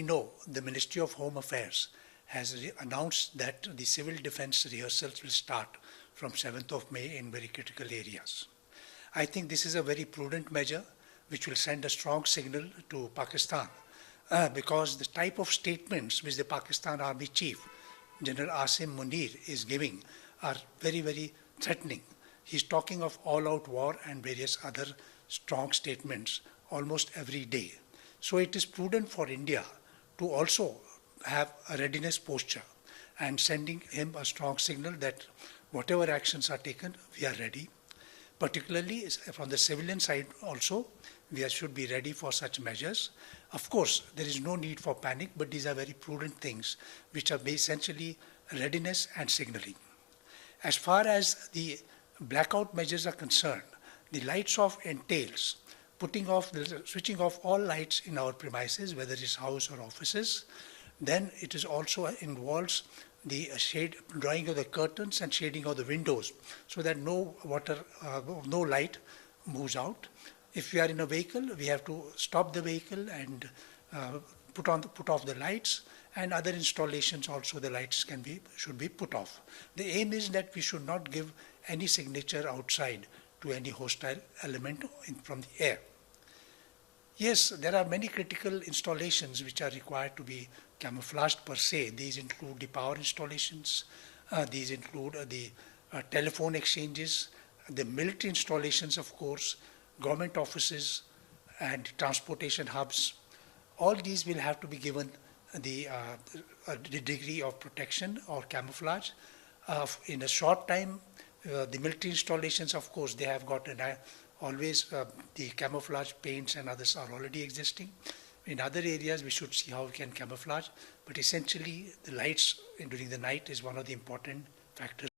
we know, the Ministry of Home Affairs has announced that the civil defense rehearsals will start from 7th of May in very critical areas. I think this is a very prudent measure which will send a strong signal to Pakistan because the type of statements which the Pakistan Army Chief, General Asim Munir, is giving are very, very threatening. He's talking of all-out war and various other strong statements almost every day. So it is prudent for India to also have a readiness posture and sending him a strong signal that whatever actions are taken, we are ready. Particularly from the civilian side also, we should be ready for such measures. Of course, there is no need for panic, but these are very prudent things which are essentially readiness and signaling. As far as the blackout measures are concerned, the lights off entails switching off all lights in our premises, whether it's house or offices. Then it is also involves the drawing of the curtains and shading of the windows so that no light moves out. If we are in a vehicle, we have to stop the vehicle and put off the lights, and other installations also the lights should be put off. The aim is that we should not give any signature outside to any hostile element from the air. Yes, there are many critical installations which are required to be camouflaged per se. These include the power installations, these include the telephone exchanges, the military installations, of course, government offices and transportation hubs. All these will have to be given the degree of protection or camouflage. In a short time, the military installations, of course, they have got always the camouflage paints and others are already existing. In other areas, we should see how we can camouflage, but essentially the lights during the night is one of the important factors